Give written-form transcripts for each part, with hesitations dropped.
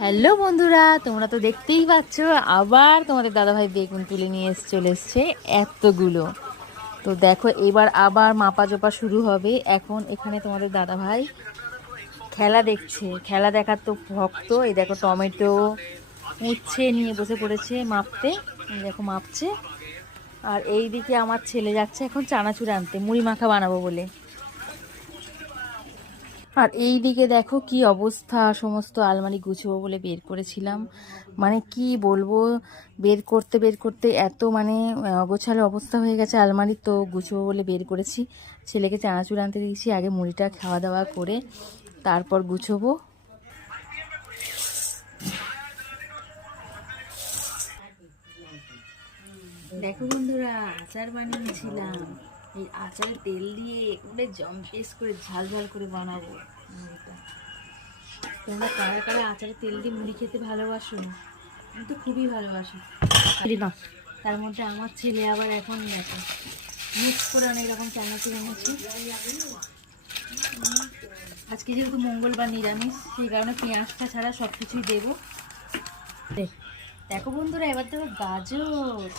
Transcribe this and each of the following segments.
Hello বন্ধুরা, তোমরা তো দেখতেই পাচ্ছ আবার তোমাদের দাদাভাই বেগুন তুলে নিয়ে চলে এসছে এতগুলো। তো দেখো এবার আবার মাপা জোপা শুরু হবে। এখন এখানে তোমাদের দাদাভাই খেলা দেখছে, খেলা দেখার তো ভক্ত। এই দেখো টমেটো উচ্ছে নিয়ে বসে পড়েছে মাপতে, এই দেখো মাপছে। আর এই দিকে আমার ছেলে যাচ্ছে এখন চানাচুর আনতে, মুড়ি মাখা বানাবো বলে। আর এই দিকে দেখো কি অবস্থা, সমস্ত আলমারি গুছবো বলে বের করেছিলাম, মানে কি বলবো, বের করতে এত মানে অগোছালো অবস্থা হয়ে গেছে আলমারি। তো গুছবো বলে বের করেছি, ছেলেকে চানাচুর আনতে দিয়েছি, আগে মুড়িটা খাওয়া দাওয়া করে তারপর গুছবো। দেখো বন্ধুরা, আচার বানিয়েছিলাম। এই আচারের তেল দিয়ে ওটা জম্পেস করে ঝাল ঝাল করে বানাবো মুড়িটা। তোমরা কারা কারা আচারের তেল দিয়ে মুড়ি খেতে ভালোবাসো? আমি তো খুবই ভালোবাসি। না, তার মধ্যে আমার ছেলে আবার এখন দেখো মিক্স করে অনেক রকম চানাচুর এনেছি। আজকে যেহেতু মঙ্গলবার নিরামিষ, সেই কারণে পেঁয়াজটা ছাড়া সব কিছুই দেবো। দেখো বন্ধুরা, এবার দেবো গাজর।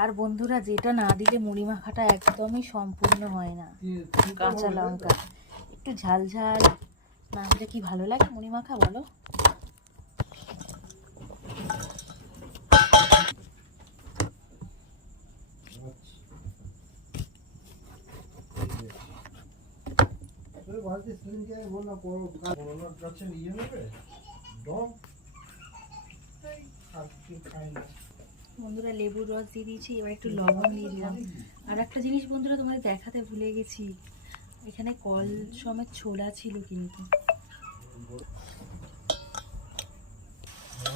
আর বন্ধুরা, যেটা না দিলে মুড়ি মাখাটা একদমই সম্পূর্ণ হয় না, কাঁচা লঙ্কা। একটু ঝাল ঝাল না হলে কি ভালো লাগে মুড়ি মাখা, বলো? বন্ধুরা, লেবুর রস দিয়ে দিয়েছি, এবার একটু লবণ দিয়ে দিলাম। আর একটা জিনিস বন্ধুরা তোমাদের দেখাতে ভুলে গেছি, এখানে কল সমেত ছোলা ছিল কিন্তু।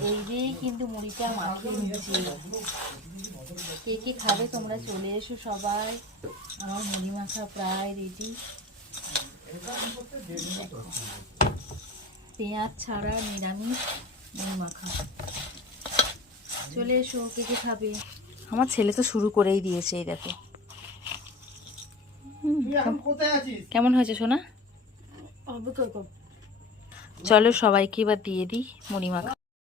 এই দিয়েই কিন্তু মুড়িটা মাখিয়ে নিচ্ছি। কে কে খাবে তোমরা চলে এসো সবাই, আমার মুড়ি মাখা প্রায় রেডি। পেঁয়াজ ছাড়া নিরামিষ মুড়ি মাখা, চলে এসো কে কে খাবে। আমার ছেলে তো শুরু করেই দিয়েছে, এই দেখো। কেমন হয়েছে সোনা? চলো সবাইকে এবার দিয়ে দিই মুড়ি মাখা।